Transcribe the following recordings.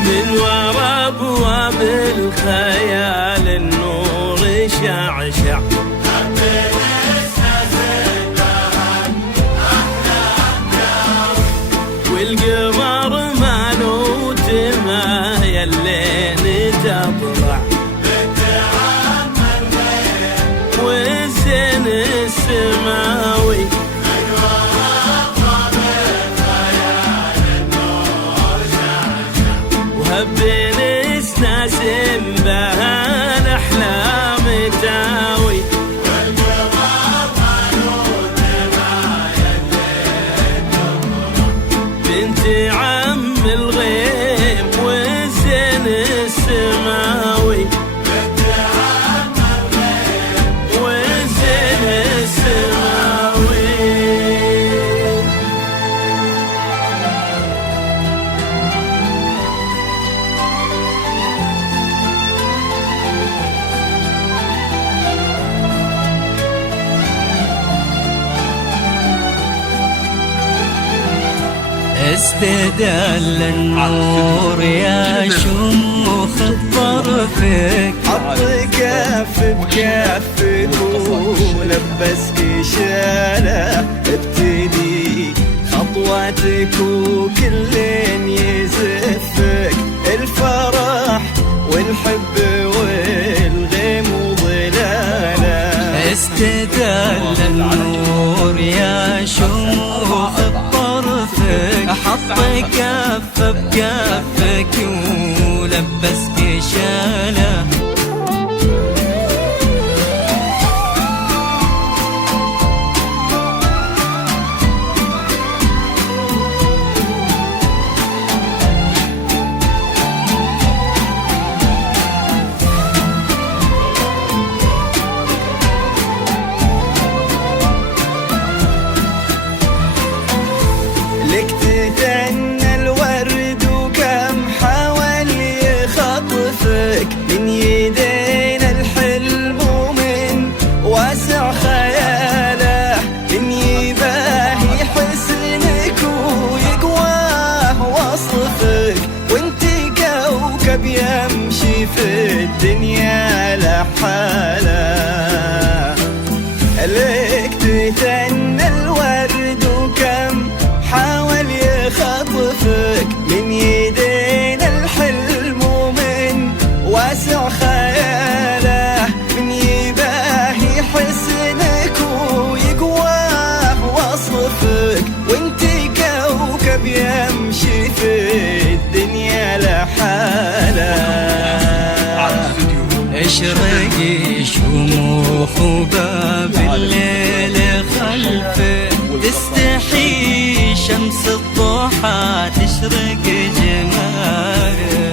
من ورا ابواب الخيال النور شعشع، والقمر مالو تمايل لين تطلع، والزين السماوي وهبين استاسم بها الاحلام تاوي، بنت عم الغيم والزين السماوي، والزين السماوي. استدل النور يا شموخ بطرفك، حط كف بكفك ولبسك شاله، ابتدي خطواتك وكل يزفك، الفرح والحب والغيم وظلاله. استدل النور يا شموخ بطرفك، حط كف بكفك ولبسك شاله، لك تتنى الورد وكم حاول يخطفك، من يدينا الحلم ومن واسع خياله، من يباهي حسنك ويقواه وصفك، وانت كوكب يمشي في الدنيا لحاله. لك تتنى الورد وكم حاول يخطفك، من يدينا الحلم ومن واسع خياله، من يباهي حسنك ويقواه وصفك، وانت كوكب يمشي في الدنيا لحاله. اشرقي شموخ باب الليل خلفه، تستحي شمس الضحى تشرق جماله،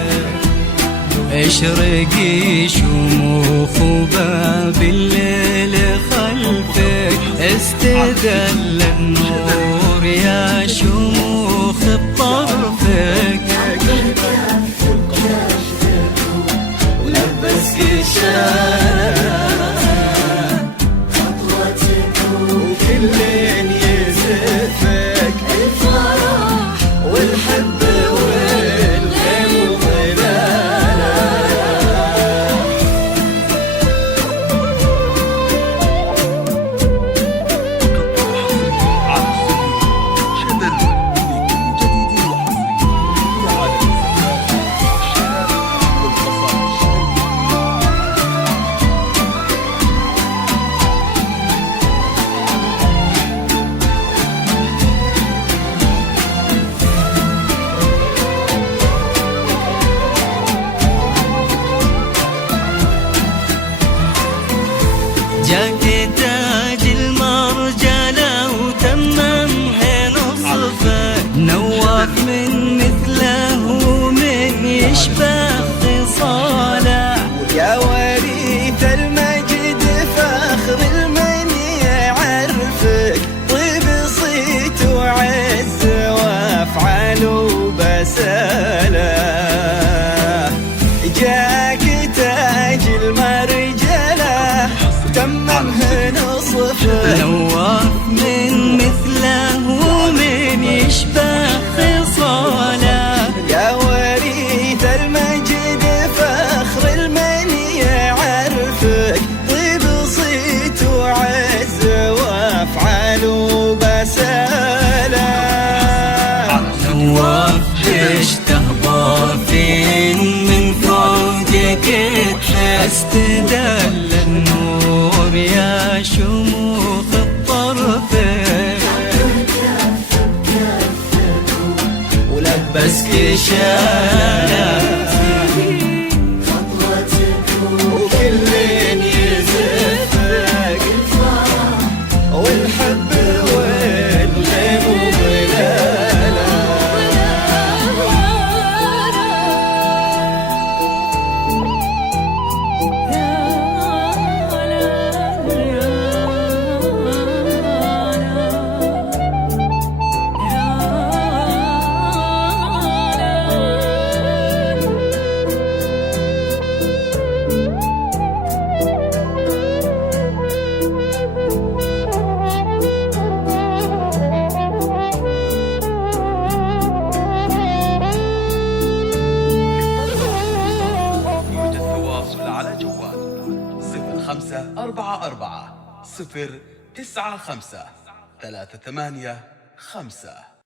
اشرقي شموخ باب الليل خلفك، استدل النور يا شموخ بطرفك، ولبسك شاله، وكل يزفك، الفرح والحب والغيم وظلاله. يشبه خصاله يا وريث المجد فخر المن يعرفك طيب صيت وعز وافعال وبساله جاك تاج المرجله وتممه نصفه نواف من مثله ومن يشبه خصاله يا وريث المجد فخر المن يعرفك طيب صيت وعز وافعال وبساله نواف تشتهى فين من فوق كتفه استدل النور يا شموخ الطرفين ولبسك شاله وكلين يزفك والحب والغيم وظلاله يوجد تواصل على جوال 0544 095 385